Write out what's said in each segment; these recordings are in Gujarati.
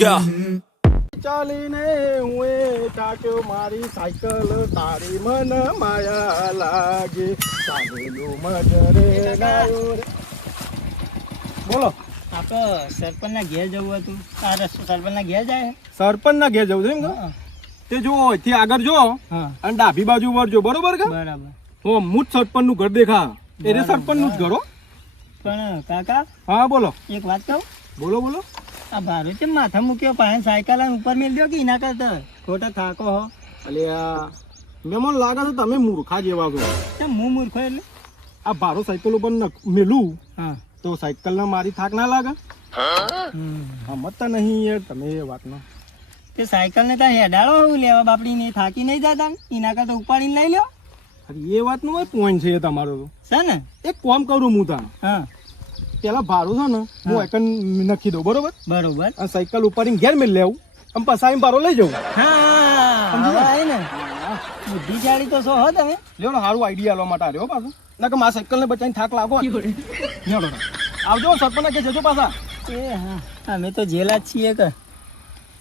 go. ચાલીને હું ટાક્યો મારી સાયકલ તારી મન માયા લાગે ચાલેલું મજરે ગાયો રે. બોલો આપણે સરપંચના ઘેર જવું હતું. તારે સરપંચના ઘેર જાય? સરપંચ ના ઘેર જવું છે એમ કે? હા તે જો અહીંથી આગળ જો હા અને ડાબી બાજુ વળજો બરોબર કે બરાબર. હું મુજ સરપંચ નું ઘર દેખા એટલે સરપંચ નું જ ઘર હો. પણ કાકા હા બોલો એક વાત કહું, બોલો બોલો. આ ભારો છે માથા મૂક્યો પાસે સાયકલ આને ઉપર મેળ દો કે એના કરતા ખોટા થાકો હો. અલે આ મેમન લાગે છે તમે મૂર્ખા જેવા છો. કેમ હું મૂર્ખો એટલે? આ ભારો સાયકલ ઉપર મેલું હા તો સાયકલ ને મારી થાક ના લાગે? સમજતા નહીં યાર તમે એ વાતનો. તે સાયકલ ને ત્યાં હેડાળો હું લેવા બાપડીને થાકી નહીં જતા એના કરતા ઉપાડીને લઈ લો. અરે એ વાતનો પોઈન્ટ છે તમારો તો. છે ને? એક કામ કરું હું ત્યાં હા પેલા ભાડું છે ને હું એકન નખી દઉં બરોબર બરોબર. અને સાયકલ ઉપાડીને ઘેર મેળ લેવું અને પસાઈને ભાડો લઈ જવું. હા હવે આય ને બુદ્ધિશાળી તો છો હો તમે. લ્યો ને સારું આઈડિયા આલવા માટે આવ્યો પાછું ના કે મારા સાયકલ ને બચાવીને થાક લાગો. લ્યો આવજો સરપંચ કે જજો પાછા. એ હા અમે તો જેલા જ છીએ કે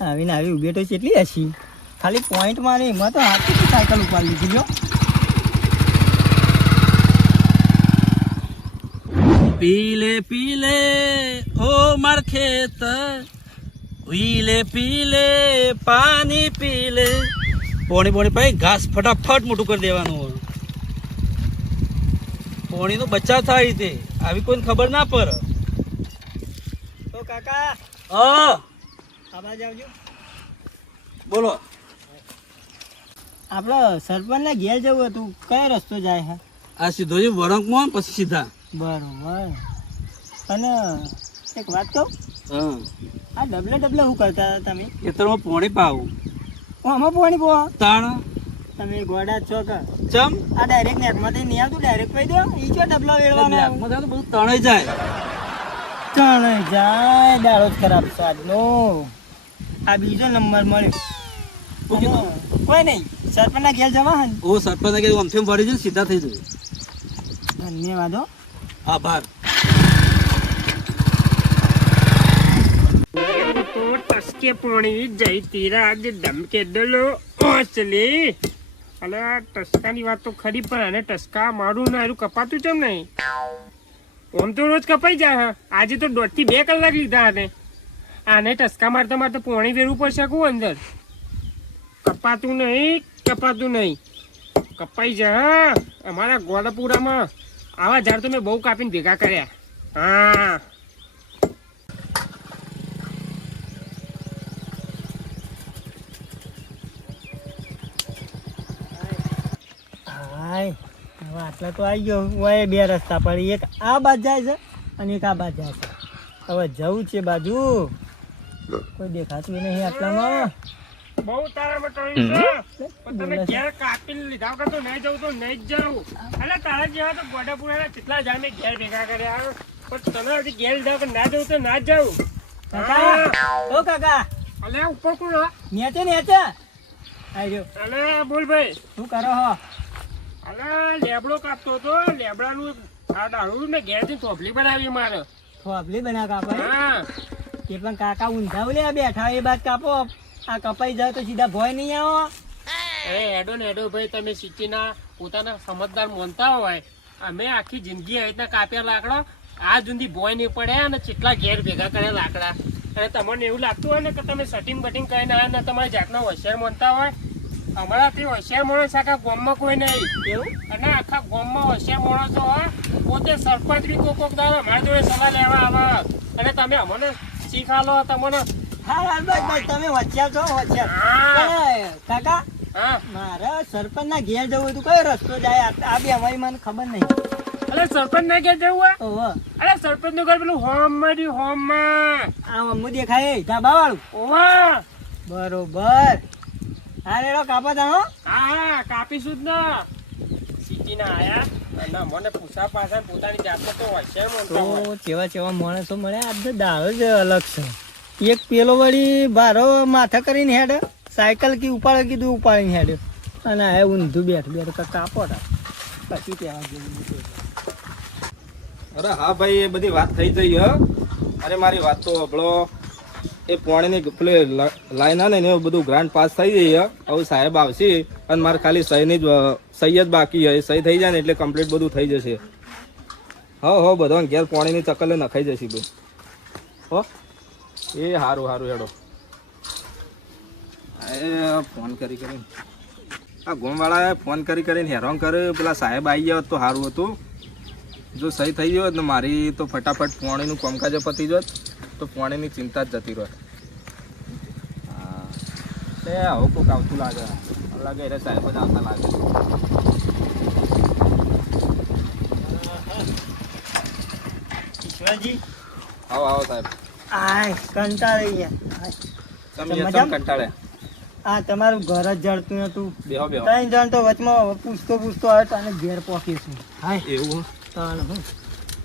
આવીને આવી ઉભે તો કેટલી હશી ખાલી પોઈન્ટ મારે એમાં તો હાથથી સાયકલ ઉપાડી લીધી લો. પીલે ઓ માર ખેત પીલે પાણી પીલે પોણી ભાઈ ઘાસ ફટાફટ મોટું કરી દેવાનું. પોણી નો બચાવ થાય રીતે આવી કોઈને ખબર ના પડે. તો કાકા હા આબાજ આવજો. બોલો. આપણે સરપંચના ઘેર જવું હતું, કયો રસ્તો જાય? હા આ સીધો છે વળંકમાં પછી સીધા. બરોબર. અને એક વાત કહું, હા આ ડબલે શું કરતા હતા તમે? ખેતરમાં પોણી પાવું. હું આમાં પાણી પો તાણ તમે ગોડા છો કે? ચમ આ ડાયરેક્ટ નેટમાંથી નહીં આવતું, ડાયરેક્ટ કહી દો ઈ છો ડબલો વેળવાનો. બ્લેકમાં થાય તો બધું તણાઈ જાય. ચાલે જાય દાડો જ ખરાબ છે આજનો. આ બીજો નંબર મળ્યો. શું કીધું? કોઈ નહીં, સરપંચના ઘેર જવા હે ને? ઓ સરપંચ કે આમથી વળી જાય સીધા થઈ જાય. ધન્યવાદ હો. આભાર. ટસકે પોણી જઈ તીરા આજે ધમકે દલો ઓસલી. અલે આ ટસકાની વાત તો ખરી પણ આને ટસકા મારું ને એનું કપાતું કેમ નહીં? આમ તો રોજ કપાઈ જાય. આજે તો 1.5 થી 2 કલાક લીધા આને ટસકા મારતા મારતા પોણી વેરવું પડશે કું અંદર. કપાતું નહીં કપાઈ જાય. અમારા ગોળાપુરામાં આવા ઝાડ તો મેં બહુ કાપીને ભેગા કર્યા. હા હાય હવે આટલા તો આવી ગયો. હોય 2 રસ્તા પડી, એક આ બાજુ જાય છે અને એક આ બાજુ જાય છે. હવે જવું છે બાજુ, કોઈ દેખાતું નહીં આટલામાં. બહુ તારામાં ટળ્યું છે. પણ તમે ઘેર કાપીને લીધા વગર તો નહીં જવું તો નહીં જ જાઉં. અલે તારા જેવા તો ગોડાપુરાના કેટલા ઝાડ મેં ઘેર ભેગા કર્યા. પણ તમે હજી ઘેર લીધા વગર ના જવું તો ના જ જાઉં. કાકા ઓ કાકા અલે ઉપર કોણ? નેચે નેચે આવ્યો. અલે બોલ ભાઈ. શું કરો હો? અલે લેબડો કાપતો હતો. લેબડાનું આ દારૂ મેં ઘેરથી ચોપલી બનાવી મારે. થોપલી બના કાપો? હા એ પણ કાકા ઊંધા લે બેઠા એ બાદ કાપો. આ કપાઈ જાય તો સીધા ભોય નહીં આવો. અરે હેડો ને હેડો ભાઈ, તમે સિટીના પોતાના સમજદાર માનતા હોય. અમે આખી જિંદગી આવી રીતના કાપ્યા લાકડા, આ જુદી ભોય નહીં પડ્યા અને કેટલા ઘેર ભેગા કર્યા લાકડા. અને તમને એવું લાગતું હોય ને કે તમે સટિંગ બટિંગ કરીને આવ્યા ને તમારી જાતનો હોશિયાર માનતા હોય. હમણાંથી હોશિયાર માણસ આખા ગામમાં કોઈ નહીં એવું. અને આખા ગામમાં હોશિયાર માણસો હોય. પોતે સરપંચ બી કોક દાડો અમારી જોડે સલાહ લેવા આવે. અને તમે અમને શીખાલો તમને. હા બસ તમે હોશિયાર છો હોશિયાર. કાકા હા મારે સરપંચના ઘેર જવું હતું, કયો રસ્તો જાય? આ બી અમારી મને ખબર નહીં. અરે સરપંચ ના ઘેર જવું હોય? ઓહો અરે સરપંચ નું ઘર પેલું હોમ માં આ અમ્મુ દેખાય ધાબા વાળું. ઓવા. બરોબર. હા રેડો કાપા તા હો. હા કાપીશું જ ને. સિટીના આયા અને મને પૂછા પાછા પોતાની જાતને તો હોશિયાર માનતા હોય. તો કેવા માણસો મળ્યા આજ તો દાળ જ અલગ છે. એક પેલો વળી ભારો માથા કરીને હેડ સાયકલ કી ઉપાડે કીધું ઉપાડીને હેડ્યો અને આ ઊંધું બેઠું કાપો તા પછી કહેવા જેવું. અરે હા ભાઈ એ બધી વાત થઈ જઈ હ. અરે મારી વાત તો હબળો. એ પોણીની પેલી લાઈન આવે ને એ બધું ગ્રાન્ટ પાસ થઈ જાય હવે સાહેબ આવશે અને મારે ખાલી સહીની સહી જ બાકી છે સહી થઈ જાય ને એટલે કમ્પ્લીટ બધું થઈ જશે હો બધો ઘેર પોણીની ચકલે નખાઈ જશે ભાઈ હો એ સારું હેડો એ ફોન કરીને આ ગોમવાળાએ ફોન કરીને હેરાન કર્યો પેલા સાહેબ આવી ગયા તો સારું હતું જો સહી થઈ ગયો ને મારી તો ફટાફટ પોણીનું કામકાજ પતી જોત તો પોણીની ચિંતા જ જતી રહે હા આવું કોઈક આવતું લાગે એટલે સાહેબ જ આવતા લાગે ઈશ્વરજી આવો સાહેબ આય કંટાળી ગયા તમે કંટાળે આ તમારું ઘર જ જડતું હતું બેહો ત્રણ જણ તો વચમાં પૂછતો આવ્યો અને ઘેર પહોંચીશું હાય એવું તાણ હું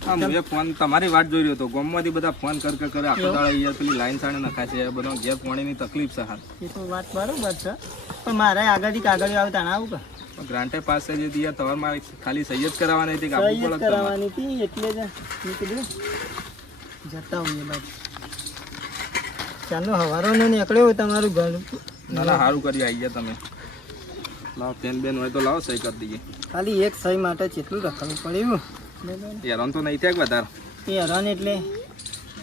હા હું એ ફોન તમારી વાટ જોઈ રહ્યો હતો ગામમાંથી બધા ફોન કરે આખો દાડો અહીંયા પેલી લાઈન સાણે નખાય છે બધો ઘેર પાણીની તકલીફ છે હાલ એ તો વાત બરોબર છે પણ મારે આગળથી કાગળ આવતા ના આવું કે ગ્રાન્ટે પાસ થઈ જતી યાર તમારે મારે ખાલી સહી જ કરાવવાની હતી કે આપવું સહી જ પડે તમારે. કરાવવાની હતી એટલે જ મેં કીધું જતા હોઈએ બાજુ ચાલો હવારો ને નીકળ્યો તમારું ઘર ના સારું કરી આવી ગયા તમે લાવો પેન બેન હોય તો લાવો સહી કરી દઈએ ખાલી એક સહી માટે કેટલું રખડવું પડ્યું હેરાન તો નહીં થાય વધારે એ હેરાન એટલે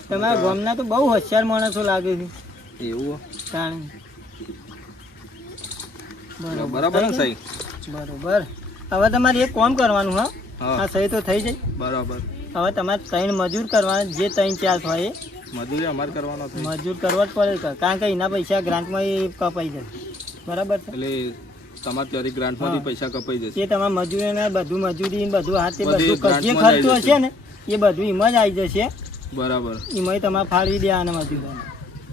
તમારા ગામના તો બહુ હોશિયાર માણસો લાગે છે એવું તાણ બરાબર ને સહી બરોબર હવે તમારે એક કામ કરવાનું હા હા આ સહી તો થઈ જાય બરાબર હવે તમારે 3 મજૂર કરવાના જે 3-4 થાય એ મજૂરી અમારે કરવાનો છે મજૂર કરવા જ પડે કારણ કે એના પૈસા ગ્રાન્ટમાં એ કપાઈ જશે બરાબર છે એટલે તમારે ત્યારે ગ્રાન્ટમાંથી પૈસા કપાઈ જશે એ તમારા મજૂરીને બધું મજૂરી ને બધું હાથે બધી બધું જે ગ્રાન્ટમાં જ ખર્ચો આવી હશે ને એ બધું એમાં જ આવી જશે બરાબર એમાં તમારે ફાળવી દેવાના મજૂરોને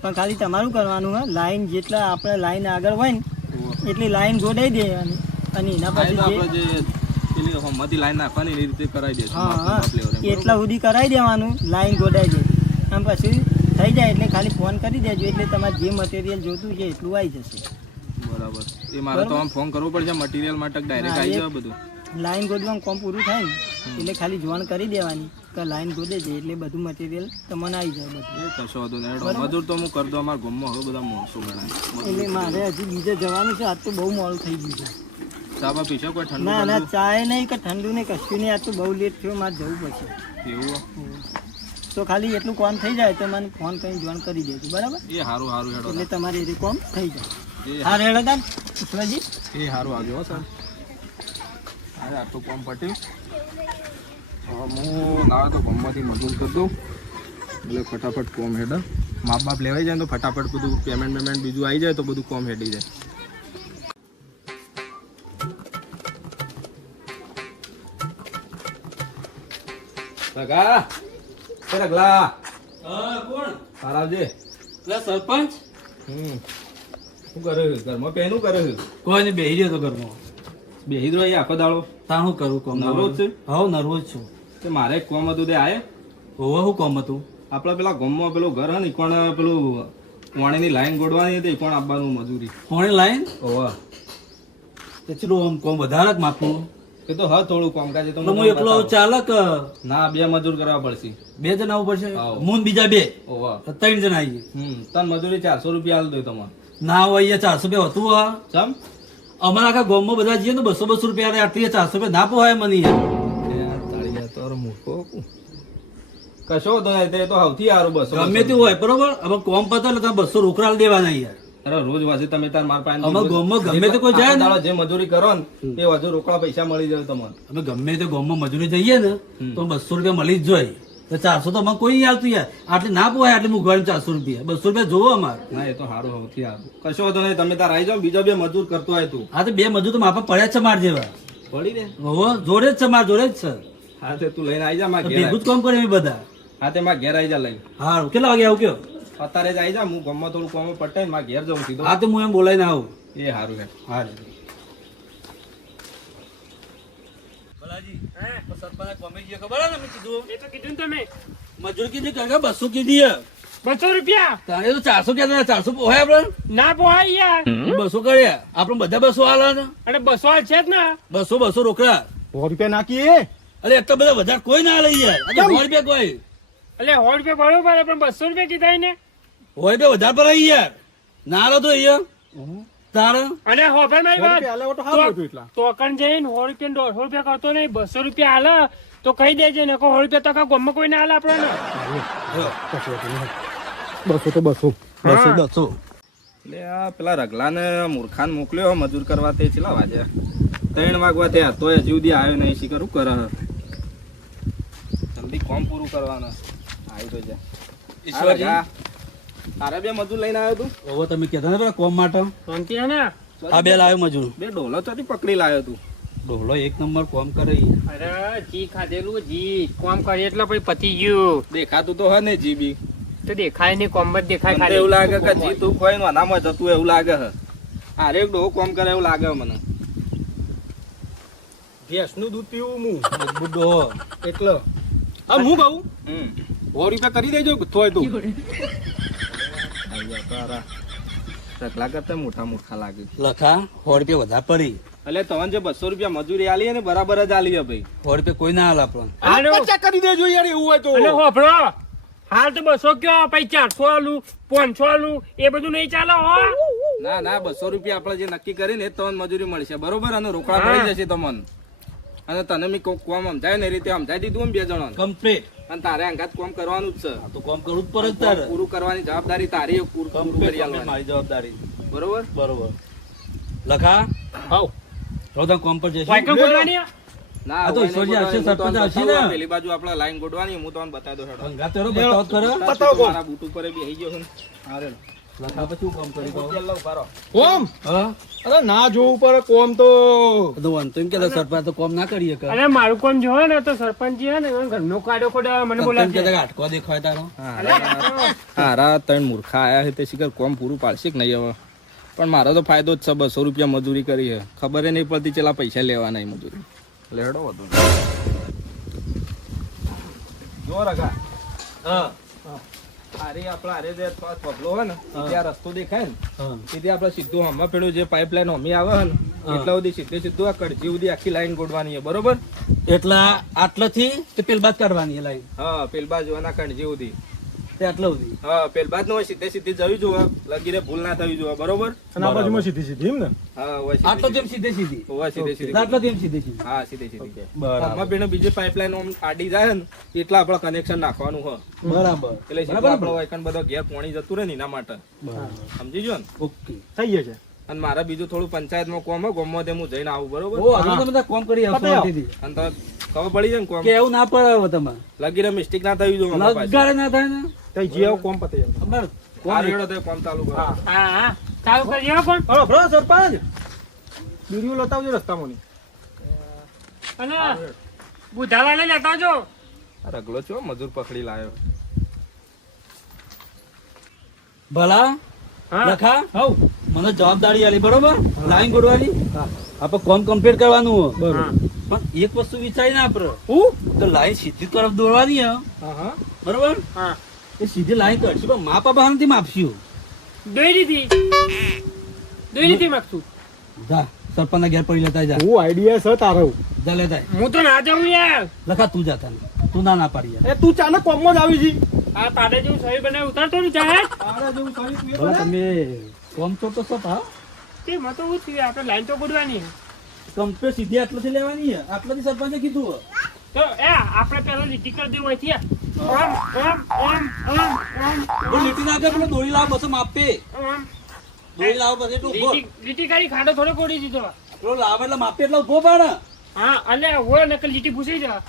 પણ ખાલી તમારું કરવાનું હોય લાઈન જેટલા આપણે લાઈન આગળ હોય ને એટલી લાઈન જોડાઈ દેવાની અને એના પછી આપણે જે પેલી હોમમાંથી લાઈન નાખવાની એ રીતે કરાવી દેશું હા એટલા સુધી કરાવી દેવાનું લાઈન જોડાઈ દે આમ પછી થઈ જાય એટલે ખાલી ફોન કરી દેજો એટલે તમારે જે મટીરિયલ જોતું છે એટલું આવી જશે બરાબર એ મારે તો આમ ફોન કરવો પડશે મટીરિયલ માટે ડાયરેક્ટ આવી જાય બધું લાઈન ગોદવાનું કામ પૂરું થાય ને એટલે ખાલી જોણ કરી દેવાની કે લાઈન ગોદે છે એટલે બધું મટીરિયલ તમને આવી જાય બધું એ કશો વાંધો નહીં હેડો મજૂર તો હું કરી દઉં અમારા ગામમાં હવે બધા માણસો ગણાય એટલે મારે હજી બીજે જવાનું છે આજ તો બહુ મોડું થઈ ગયું છે ચાબા પીછો કોઈ ઠંડુ ના ના ચાય નહીં કે ઠંડુ નહીં કશું નહીં આજ તો બહુ લેટ થયો મારે જવું પડશે એવું તો ખાલી એટલું કામ થઈ જાય તો મને ફોન કરીને જોઈન કરી દેજો બરાબર એ સારું હેડો એટલે તમારે એ કામ થઈ જાય એ હા રેડો તાન ઈશ્વરજી એ સારું આવજો હો સર અરે આટલું કામ પટ્યું હવે હું લાવે તો ગામમાંથી મજૂર કરી દઉં એટલે ફટાફટ કોમ હેડે માપ બાપ લેવાઈ જાય તો ફટાફટ બધું પેમેન્ટ બીજું આવી જાય તો બધું કોમ હેડી જાય રગા એ રગલા કોણ સારાવજે એટલે સરપંચ શું કરે ઘરમાં પહેલું કરે કોઈ ને બેહી રહ્યો તો ઘરમાં બેહી રહ્યો અહીંયા આખો દાડો તાણું કરું કોમ નર્વસ છે? હા નર્વસ છું તે મારે એક કોમ હતું તે આયે હોવા શું કોમ હતું આપણા પેલા ગામમાં પેલું ઘર હે ને કોણ પેલું પાણીની લાઈન ગોડવાની હતી કોણ આપવાનું મજૂરી કોણે લાઈન હોવા તે ચલો આમ કોમ વધારે જ માપું એ તો હા થોડું કામકાજ તો હું એકલો ચાલક ના 2 મજૂર કરવા પડશે 2 જણ આવવું પડશે હાઉ. હું ને બીજા 2 હોવા 3 જણ આવીએ તન મજૂરી 400 રૂપિયા આલ દો તમારે ના હોય અહીંયા 400 રૂપિયા હોતું હા ચમ અમારા આખા ગામમાં બધા જઈએ ને 200 રૂપિયા આટલી 400 રૂપિયા ના પોહાય મને યાર કશો તો તે તો સૌથી સારું બસ ગમે તે હોય બરોબર હવે કોમ પતે એટલે તમે 200 રોકડા દેવાના યાર અરે રોજ વાસી તમે તાર માર પાસે અમારા ગામમાં ગમે તે કોઈ જાય ને જે મજૂરી કરો ને એ વધુ રોકડા પૈસા મળી જાય તમને અમે ગમે તે ગામમાં મજૂરી જઈએ ને તો 200 રૂપિયા મળી જ જોઈએ તો 400 તો અમારે કોઈ નહીં આવતું યાર આટલી ના પોવાય આટલી મૂકવાની 400 રૂપિયા 200 રૂપિયા જોવો અમારે ના એ તો સારું સૌથી સારું કશો વાંધો નહીં તમે તાર આવી જાઓ બીજો 2 મજૂર કરતો હોય તું હા તો 2 મજૂર તો માપા પડ્યા જ છે માર જેવા પડી ને હોવો જોડે જ છે માર જોડે જ છે હા તે તું લઈને આવી જા માં તો ઘેર ભેગું જ કામ કરે એ બધા હા તે માં ઘેર આવી જા લઈને હારું કેટલા વાગે આવું કયો અત્યારે જ આવી જા હું ગામમાં થોડું કામ પટાઈ માં ઘેર જાઉં સીધો હા તો હું એમ બોલાઈને આવું એ સારું હે હા સરપંચ કોમે ગયો ખબર હે ને મેં કીધું એ તો કીધું ને તમે મજૂર કીધી કાકા 200 કીધી હે 200 રૂપિયા તારે તો 400 કહેતા 400 પોહાય આપણે ના પોહાય યાર 200 કર્યા આપણે બધા 200 હાલે ને અને 200 હાલ છે જ ને 200 રોકડા 100 રૂપિયા નાખીએ અરે એટલા બધા વધારે કોઈ ના લઈ યાર આ તો 100 રૂપિયા કોઈ એટલે 100 રૂપિયા બરોબર પણ 200 રૂપિયા કીધા ને હોય બે વધારે પર યાર ના આલો તો અહીંયા તારે અને હોભળ મારી વાત પહેલા તો સારું હતું એટલા તોકણ જઈને 100 રૂપિયા 150 રૂપિયા કરતો નહીં 200 રૂપિયા હાલે તો કહી દેજે ને 100 રૂપિયા તો કા ગોમમાં કોઈ ના હાલે આપણને બસો તો બસો બસો બસો એટલે આ પેલા રગલાને મૂર્ખાને મોકલ્યો મજૂર કરવા તે ચેલા વાજે 3 વાગવા ત્યાં તોય હજી સુધી આવ્યો નહીં શી કરું કરે જલ્દી કામ પૂરું કરવાના આવી તો જા ઈશ્વરજી તારે બે મજૂર લઈને આવ્યો તું હવે તમે કહેતા ને પેલા કોમ માટે શાંતિ હે ને આ બે લાવ્યો મજૂર બે ડોલો ચોથી પકડી લાવ્યો તું ડોહલો એક નંબર કોમ કરે ઈ. અરે જી ખાધેલું જી કોમ કરી એટલે પછી પતી ગયું દેખાતું તો હે ને જીબી તો દેખાય નહીં કોમ જ દેખાય મને તો એવું લાગે કે જી તું કોઈ નું અનામત હતું એવું લાગે હે આરે એક ડોહો કોમ કરે એવું લાગે મને ભેંસનું દૂધ પીવું હું મજબૂત ડોહો એટલે હા હું કહું હમ 100 રૂપિયા કરી દેજો થોય તું આયા તારા રગલા કરતા મોટા મૂર્ખા લાગે લખા 100 રૂપિયા વધારે પડી એટલે તમને જે 200 રૂપિયા મજૂરી આલી ને બરાબર જ આલી હે ભાઈ 100 રૂપિયા કોઈ ના હાલ આપણને હાલો. પચાસ કરી દેજો યાર એવું હોય તો અને હોભળો હાલ તો 200 કયો પછી 400 આલું 500 આલું એ બધું નહીં ચાલે હો ના ના 200 રૂપિયા આપણે જે નક્કી કરીને એ જ તમને મજૂરી મળશે બરોબર અને રોકડા મળી જશે તમને અને તને મેં કોમ સમજાય ને એ રીતે સમજાય દીધું એમ બે જણા કમ્પ્લીટ અને તારે અંગાત કોમ કરવાનું જ છે આ તો કોમ કરવું જ પડે જ તારે પૂરું કરવાની જવાબદારી તારી પૂરું કરી કમ્પ્લીટ આલવાની. મારી જવાબદારી બરોબર બરોબર લખા હાઉ તો તમે કોમ પર જઈશું વાયકલ ગોઠવાની આ? ના આ તો હોય ઈશ્વરજી નહીં આવશે, બોલવાનું. હું સરપંચ તમને આવશે ને? બતાવું. પેલી બાજુ આપણે લાઈન ગોઠવાની હું તમને બતાવી દઉં હેડો. ભંગા તેરો બતાવો તો ખરો. બતાવો કોમ. મારા બૂટ ઉપર બેસી ગયો છું ને. હારે. લખા પછી હું કોમ કરી દઉં. ઉકેલ લઉં, પારો. કોમ હા અરે ના જોવું પડે કોમ તો તો વાંધો એમ કે સરપંચ તો કોમ ના કરીએ કે અરે મારું કોમ જોવે ને તો સરપંચ છે ને એનો ઘરનો કાઢો ખોડો મને બોલાવે છે. આટકો દેખાય તારો હારા 3 મૂર્ખા આયા છે તે શીખર કોમ પૂરું પાડશે કે નહીં હવે પણ મારો તો ફાયદો જ છે 200 રૂપિયા મજૂરી કરી છે ખબર નહીં પડતી ચેલા પૈસા લેવાના એ મજૂરી લેડો વધુ જો રગા હા આરે આપણા આરે જે પગલો હોય ને ત્યાં રસ્તો દેખાય ને હા સીધી આપણે સીધું હમણાં પેલું જે પાઇપલાઇન હમી આવે ને એટલા સુધી સીધે સીધું આ કડજી સુધી આખી લાઈન ગોઠવાની છે બરોબર એટલા આટલાથી તે પેલ બાદ કાઢવાની લાઈન હા પેલ બાજુ આના કડજી સુધી તે આટલા સુધી હા પેલ બાદ નો સીધે સીધી જવી જોવે લગીને ભૂલ ના થવી જોવે બરોબર અને આ બાજુમાં સીધી સીધી એમ ને હા હોય આટલો તેમ સીધે સીધી સીધે સીધી આટલો તેમ સીધે સીધી હા સીધે સીધી બરાબર આમાં બેનો બીજી પાઇપલાઇન આમ આડી જાય ને એટલા આપણે કનેક્શન નાખવાનું હોય બરાબર એટલે સીધું આપણો વાયકણ બધો ઘેર પાણી જતું રહે ને એના માટે સમજી ગયો ને ઓકે થઈ ગયા છે અને મારે બીજું થોડું પંચાયતમાં કોમ હોય ગોમમાં તે હું જઈને આવું બરોબર ઓ આગળ તમે કોમ કરી આવશો પતાયો. શાંતિથી. અને તો ખબર પડી જાય ને કોમ કે એવું ના પડે હવે તમારે લગીને મિસ્ટેક ના થવી જોઈએ અમારા પાસે. લગાડે ના થાય ને તઈ જે આવો કોમ પતે જાય ખબર આ રેડો તો કોમ ચાલુ કરો હા હા ચાલુ કરી દેવો કોણ હલો ભરો સરપંચ બીડીઓ લતાવજો રસ્તામાં ની. અને બુધાલાને લેતા આવજો આ રગલો છો મજૂર પકડી લાયો ભલા હા લખા હાઉ મને જવાબદારી આલી બરોબર લાઈન ગોડવાની આપણે કોમ કમ્પ્લીટ કરવાનું હોય. હા. પણ એક વસ્તુ વિચારીને આપણે હું તો લાઈન સીધી તરફ દોડવાની હે હા હા બરોબર હા એ સીધી લાઈન કરશું પણ માપા બહારથી માપશું દોઈ લીધી માગતું જા સરપંચના ઘેર પડી લેતા જા હું આઈડિયા છે તારો જા લેતા હું તો ના જાઉં યાર લખા તું જાતા તું ના ના પાડી યાર એ તું ચાલે કોમમાં જ આવી જી આ પાડે જેવું સહી બનાવી ઉતારતો ને ચાહે તારા જેવું કરી તું એ ભલા બધા. તમે કોમ તો સપ હા તે મત તો હું થયું આપણે લાઈન તો ગોડવાની કમ્પ્લીટ સીધી આટલાથી લેવાની હે આટલાથી સરપંચે કીધું હે. તો એ આપણે પેલા લીટી કરી દેવું અહીંથી ઓમ ઓમ ઓમ ઓમ ઓમ પણ લીટી નાખે પેલો દોરી લાવ બસ માપે ઓમ દોરી લાવ બસ એટલું ઉભો લીટી કરી ખાડો થોડો કોડી દીધો પેલો લાવ એટલે માપે એટલે ઉભો પાડે હા અને હોય ને કે લીટી ભૂસી જા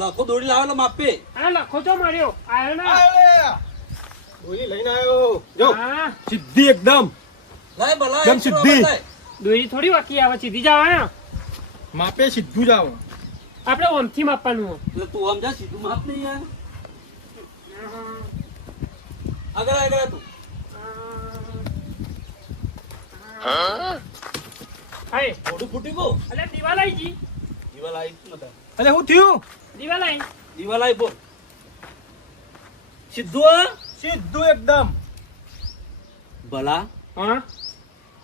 લખો દોરી લાવ એટલે માપે હા લખો તો માર્યો આયો ને આયો લે. ગોળી લઈને આવ્યો જો હા સીધી એકદમ લાય ભલા કેમ સીધી? દોરી થોડી વાકી આવે સીધી જાવ ને માપે સીધું જ આવે આપણે ઓમથી માપવાનું એટલે તું આમ જા સીધું માપ નહીં યાર આગળ આગળ તું હાય મોઢું ફૂટી ગયું અલે દિવાલ આઈ જી દિવાલ આવી નતા અરે હું થયું દિવાલ આઈ દિવાલ આવી બોલ સીધું આ સીધું એકદમ ભલા હા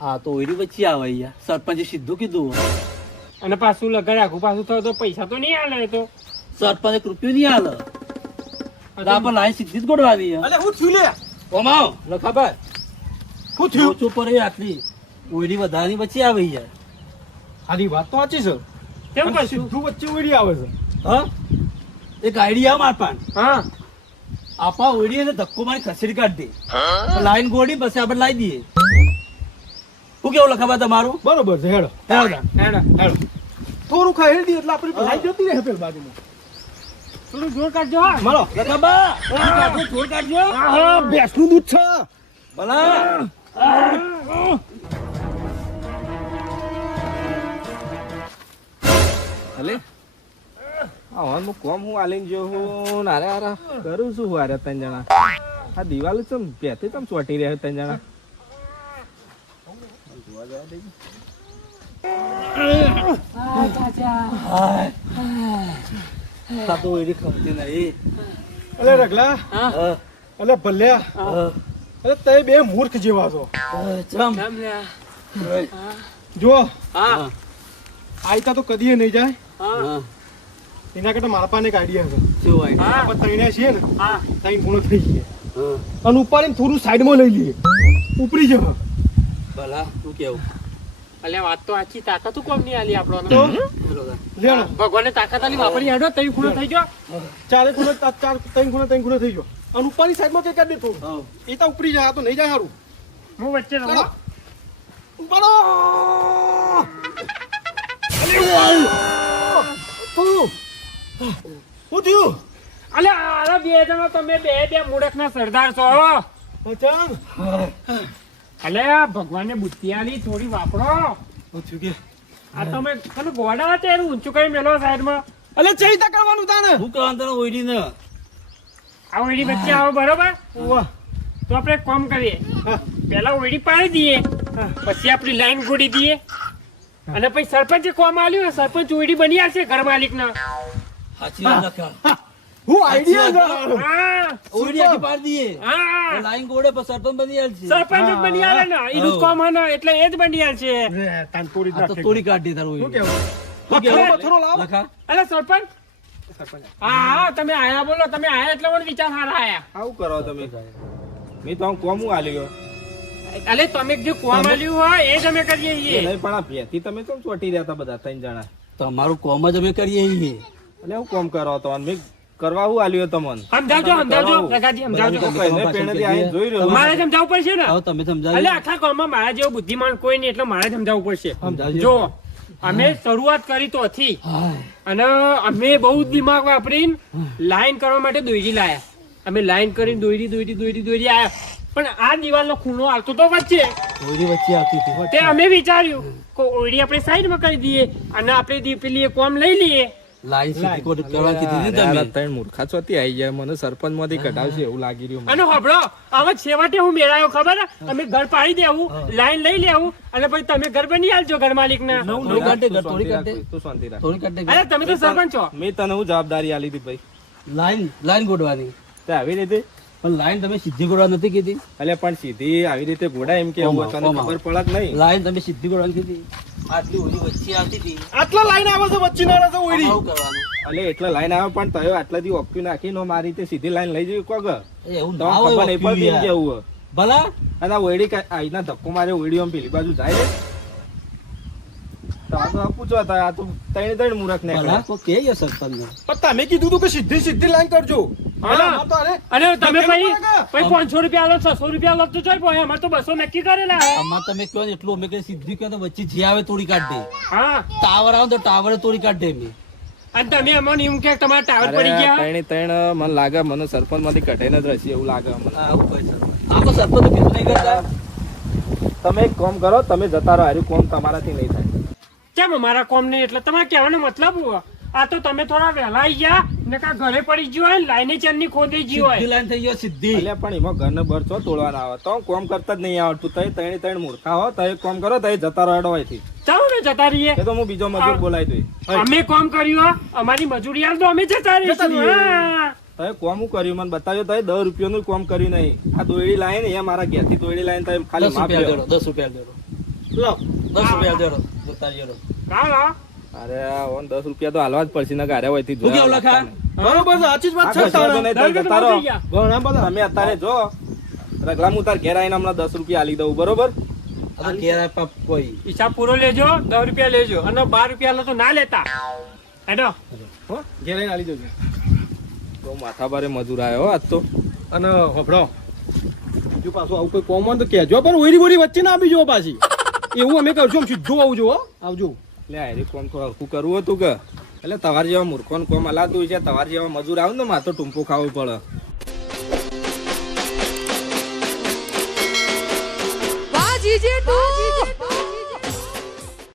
હા તો ઓરી વચ્ચે આવે યાર સરપંચે સીધું કીધું અને પાછું લગાડ આખું પાછું થયું તો પૈસા તો નહીં આલે તો સરપંચ એક રૂપિયો નહીં હાલે આપણે લાઈન સીધી જ ગોઠવાની છે. અલે હું થયું લે ઓમ આવો, લખાભાઈ. હું થયું ઓછું પર એ આટલી ઓયડી વધારાની વચ્ચે આવી જાય. આની વાત તો સાચી છે કેમ અને કરશું સીધું વચ્ચે ઉડી આવે છે હા, એક આઈડિયા માર પાન હા આપા ઓયડી એને ધક્કો મારી ખસેડી કાઢી દે, લાઈન ગોળી પછી આપણે લાવી દઈએ. શું કેવું લખાભાઈ તમારું? બરોબર છે હેડો હેડો તાણ. હેડો. હેડો થોડું ખાઈ દી એટલે આપણી લાઈટ જતી રહે પેલ બાજુમાં થોડું જોર કાઢજો હા મારો લખાબા, કાઢજો, જોર કાઢજો. હા ભેંસનું દૂધ છે ભલા અલે આ હું કોમ હું આલીને જો હું નારે આરા કરું છું હું આરે ત્રણ જણા આ દિવાલ ચમ પેથી ચમ ચોટી રહ્યા ત્રણ જણા આ તો ઓયડી ખમતી નહીં. અલે રગલા હા, અલે ભલ્યા હા. અલે તે બે મૂર્ખ જેવા છો ચમ. કેમ લ્યા? જો હા આયતા તો કદી નહીં જાય હા એના કરતા મારા પાસે એક આઈડિયા છે શું આઈડિયા? હા આપણે ત્રણ્યા છીએ ને હા ત્રણ ગુણો થઈ ગઈએ હા. અને ઉપાડીને થોડું સાઈડમાં લઈ લઈએ ઉપરી જવા ભલા શું કેવું? અલ્યા વાત તો આખી તાકાત કોમ નહીં આલી આપણો તો ચલો તાણ. લેણો ભગવાને તાકાત આલી વાપરી હેડો તઈ ખૂણો થઈ ગયો ચારે ગુણો ત્રણ ગુણો થઈ ગયો અને ઉપરની સાઈડમાં કઈ કાઢી દે થોડું હા. એ તો ઉપરી જાય આ તો નહીં જાય સારું હું વચ્ચે રહું ચલો. ઉપાડો શું થયું અલ્યા અરે બે જણો તમે બે મૂર્ખના સરદાર છો અચાન અલ્યા ભગવાને બુદ્ધિ આલી થોડી વાપરો શું થયું કે આ તમે તમે ગોડા હતા એનું ઊંચું કઈ મેલો સાઈડમાં અલે ચઈ તા કરવાનું તાને શું કરવાનું તને ઓયડીને? આ ઓયડી વચ્ચે આવો બરોબર વાહ તો આપણે એક કામ કરીએ હા પેલા ઓયડી પાડી દઈએ પછી આપણી લાઈન ગોડી દઈએ અને પછી સરપંચે કોમ આલ્યું ને, સરપંચ ઓયડી બની આવશે ઘર માલિક ના સાચી વાત લખા. હું આઈડિયા હા ઓયડી આખી પાડી દઈએ. હા લાઈન ગોળે પછી સરપંચ બની આવશે. સરપંચ જ બની આવે ને એનું જ કોમ હે ને એટલે એ જ બની આવશે તાન તોડી આ તો તોડી કાઢી તારું શું ઓયડી. કેવું શું કેવું? પથ્થરો લાવો લખા. અલે સરપંચ હા હા તમે આયા બોલો તમે આયા એટલે મને વિચાર સારા આયા આવું કરો તમે મેં તો કોમ હું આલ્યો અલે તમે જે કોમ આલ્યું હોય એ જ અમે કરીએ એ છીએ નહીં પણ આ પેથી તમે કેમ ચોટી રહ્યા હતા બધા ત્રણ જણા તમારું કોમ જ અમે કરીએ છીએ. એટલે હું કોમ કરો તો અને મેં કરવા હું આલ્યો તમને સમજાવજો સમજાવજો રઘાજી સમજાવજો પહેલે પહેલેથી આઈને જોઈ રહ્યો છું. મારે સમજાવવું પડશે ને આવો તમે અલે સમજાવી. આખા ગામમાં મારા જેવો બુદ્ધિમાન કોઈ નહીં એટલે મારે સમજાવવું પડશે સમજાવજો. જો અમે શરૂઆત કરી તો હતી હાય. અને અમે બહુ દિમાગ વાપરીને લાઈન કરવા માટે દોરી લાયા અમે લાઈન કરીને દોરી આયા પણ આ દિવાલનો ખૂણો આવતો તો વચ્ચે ઓયડી વચ્ચે આવતી હતી. તે અમે વિચાર્યું કે ઓયડી આપણે સાઈડમાં કરી દઈએ અને આપણે પેલી એ કોમ લઈ લઈએ લાઈન સીધી કોટ કરવા કીધી ને યાર, આ તમે. ત્રણ મૂર્ખા ચોથી આવી ગયા મને સરપંચ માંથી કઢાવશે એવું લાગી રહ્યું મને. અને હોભળો હવે છેવટે હું મેળાયો ખબર હે? અમે ઘર પાડી દેવું લાઈન લઈ લેવું અને પછી તમે ઘર બની આલજો ઘર માલિક ના થોડી કાઢે, તું થોડી શાંતિ કાઢે. રાખ, તું શાંતિ રાખ. થોડી કાઢે. અરે તમે તો સરપંચ છો મેં તને હું જવાબદારી આલી હતી ભાઈ લાઈન ગોડવાની. તે આવી રીતે પણ લાઈન તમે સીધી ગોળવા નથી કીધી. એટલે પણ સીધી આવી રીતે ઘોડા એમ કે ઓમાં, તને ઓમાં. ખબર પડે કે નહીં લાઈન તમે સીધી ગોળવાની કીધી. આટલી ઓયડી વચ્ચે આવતી હતી. આટલા લાઈન આવે છે વચ્ચે ના રહે ઓઈડી આવું કરવાનું. એટલે એટલે લાઈન આવે પણ તયો આટલાથી ઓક્યુ નાખી નો મારી રીતે સીધી લાઈન લઈ જવી કોક એ એવું તો ના ખબર હોય નહીં પડતી એમ યાર. કેવું ભલા અને આ ઓયડી આઈના ધક્કો મારે ઓયડી આમ પેલી બાજુ જાય છે. તો આ તો પૂછો હતા આ તો ત્રણ મૂરખ ને ભલા કોઈ કહે યાર સરપંચને. પણ તમે કીધું તું કે સીધી લાઈન કરજો હા. આમાં તો અરે અને તમે ધક્કે પછી 500 રૂપિયા આલો 600 રૂપિયા આલો તો જોઈ ભાઈ અમારે તો 200 નક્કી કરેલા હે. આમાં તમે કહો ને એટલું અમે કઈ સીધી કહો તો વચ્ચે જે આવે તોડી કાઢ દે. હા ટાવર આવે તો ટાવર તોડી કાઢ દે અમે. અને તમે અમને એમ કે તમારા ટાવર પડી ગયા ત્રણે ત્રણ મને લાગે મને સરપંચ માંથી કઢાઈને જ રહેશે એવું લાગે મને આવું કોઈ સરપંચ. આ તો સરપંચ તો કીધું નહીં કરતા. તમે એક કામ કરો તમે જતા રહો હારું કોમ તમારાથી નહીં થાય કેમ અમારા કોમ નહીં એટલે તમારે કહેવાનો મતલબ હું આ તો તમે થોડા વહેલા આવી ગયા ને કા ઘરે પડી ગયો હોય લાઈને ચેનની ખોદી ગઈ હોય સીધી લાઈન થઈ ગયો સીધી. એટલે પણ એમાં ઘરને બર છો તોડવાના આવે તો કોમ કરતા જ નહીં આવડતું તય ત્રણ મૂર્ખા હો તય કોમ કરો તય જતા રહો એડવાયથી ચાલો ને જતા રહીએ એ તો હું બીજો મજૂર બોલાવી દઈ અમે કોમ કર્યું હો. અમારી મજૂરી આલ તો અમે જતા રહીશું હા. તય કોમ હું કર્યું મને બતાવ્યો તય 10 રૂપિયાનું કોમ કર્યું નહીં આ દોયડી લાઈને એ મારા ઘેરથી દોયડી લાઈને તય ખાલી 10 માપ રૂપિયા લ્યો. દેડો, 10 રૂપિયા દેડો. લો 10 રૂપિયા દેડો. જતા રહ્યો. હા હા અરે ઓન 10 રૂપિયા તો હાલવા જ પડશે ને ગારે હોયથી શું કેવું લખા? બરોબર છે, સાચી જ વાત છે આ કશો તો નહીં તારે. તો જતા રહો. ઘણા બધા. તમે અત્યારે જો રગલા હું તાર ઘેર આવીને હમણાં 10 રૂપિયા આલી દઉં, બરોબર? આ તો ઘેર આપ્યા કોઈ હિસાબ પૂરો લેજો, 10 રૂપિયા લેજો અને 12 રૂપિયા તો ના લેતા. હેડો. હો, ઘેર આવીને આલી જજો. તો માથા ભારે મજૂર આવ્યો આજ તો. અને હોભળો, જો પાછું આવું કોઈ કોમન તો કહેજો, પણ ઓયરી બોરી વચ્ચે ના આવી જો પાછી. એવું અમે કરશું, આમ સીધું આવજો હો, આવજો. એટલે આયરી કોમ તો હરખું કરવું હતું કે એટલે તમારે જેવા મૂર્ખોને કોમ હલાતું છે, તમારે જેવા મજૂર આવે ને મારે તો ટૂંપો ખાવો પડે. વાજી જે તું